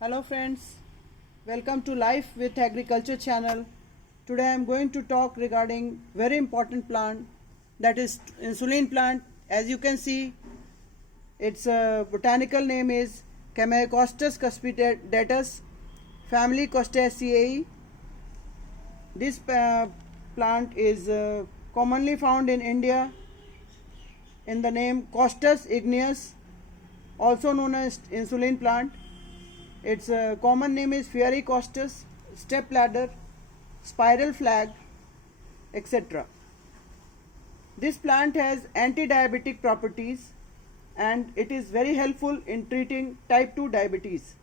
Hello friends, welcome to Life with Agriculture channel. Today I am going to talk regarding very important plant, that is insulin plant. As you can see, its botanical name is Chamaecostus cuspidatus, family Costaceae. This plant is commonly found in India in the name Costus igneus, also known as insulin plant. Its common name is Costus, step ladder, spiral flag, etc. This plant has anti-diabetic properties and it is very helpful in treating type 2 diabetes.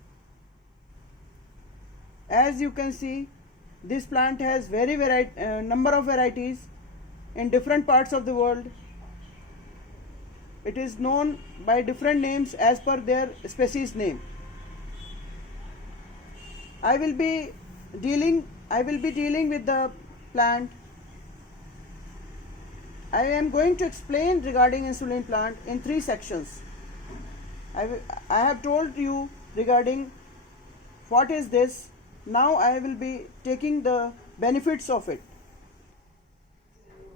As you can see, this plant has number of varieties in different parts of the world. It is known by different names as per their species name. I will be dealing with the plant. I am going to explain regarding insulin plant in 3 sections. I have told you regarding what is this. Now I will be taking the benefits of it.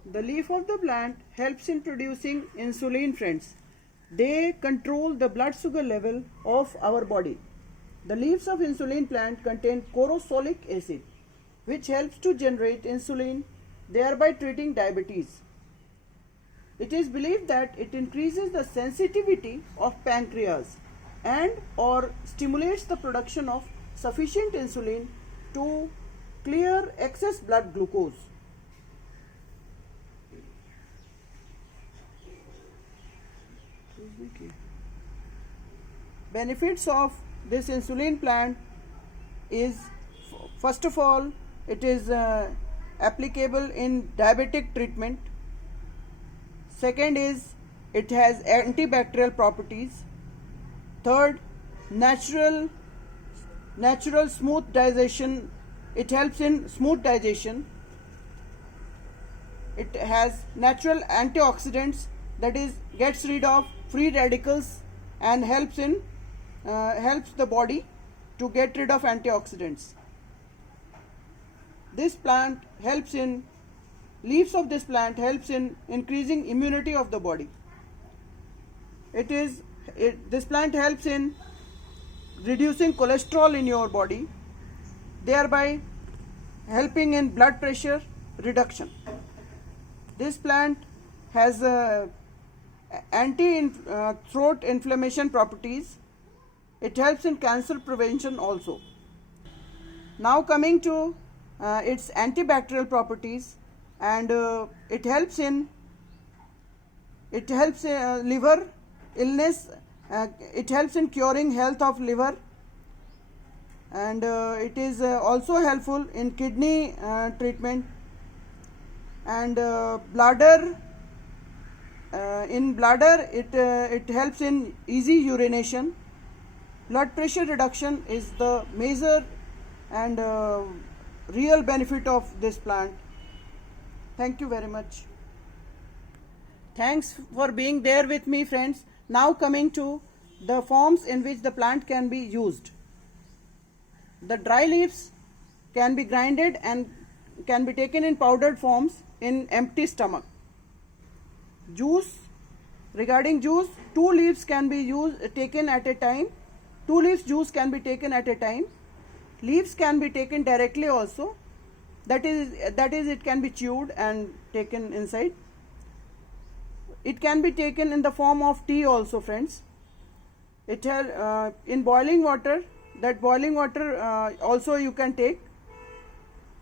The leaf of the plant helps in producing insulin, friends. They control the blood sugar level of our body. The leaves of insulin plant contain corosolic acid, which helps to generate insulin, thereby treating diabetes. It is believed that it increases the sensitivity of pancreas and or stimulates the production of sufficient insulin to clear excess blood glucose. Benefits of this insulin plant is, first of all, it is applicable in diabetic treatment. Second is, it has antibacterial properties. Third, natural smooth digestion. It helps in smooth digestion. It has natural antioxidants, that is, gets rid of free radicals and helps the body to get rid of antioxidants. Leaves of this plant helps in increasing immunity of the body. This plant helps in reducing cholesterol in your body, thereby helping in blood pressure reduction. This plant has anti-throat inflammation properties. It helps in cancer prevention also. Now coming to its antibacterial properties, and it helps liver illness. It helps in curing health of liver, and it is also helpful in kidney treatment and bladder. In bladder, it helps in easy urination. Blood pressure reduction is the major and real benefit of this plant. Thank you very much. Thanks for being there with me, friends. Now coming to the forms in which the plant can be used. The dry leaves can be grinded and can be taken in powdered forms in empty stomach. Regarding juice, 2 leaves can be taken at a time. 2 leaves juice can be taken at a time. Leaves can be taken directly also. That is, it can be chewed and taken inside. It can be taken in the form of tea also, friends. It has in boiling water. That boiling water also you can take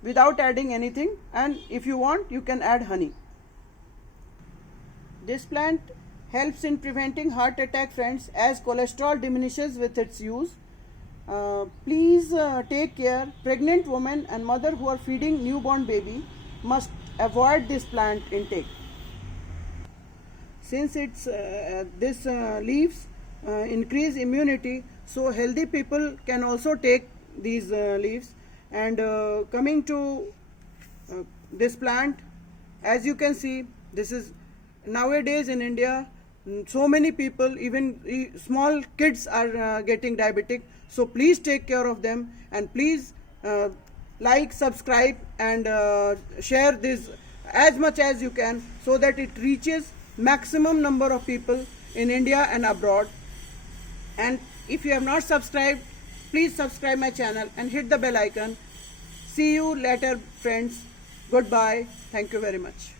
without adding anything, and if you want, you can add honey. This plant helps in preventing heart attack, friends, as cholesterol diminishes with its use. Please take care. Pregnant women and mother who are feeding newborn baby must avoid this plant intake. Since this leaves increase immunity, so healthy people can also take these leaves. And coming to this plant, as you can see, this is nowadays in India, so many people, even small kids are getting diabetic. So please take care of them, and please like, subscribe, and share this as much as you can, so that it reaches maximum number of people in India and abroad. And if you have not subscribed, please subscribe my channel and hit the bell icon. See you later, friends. Goodbye. Thank you very much.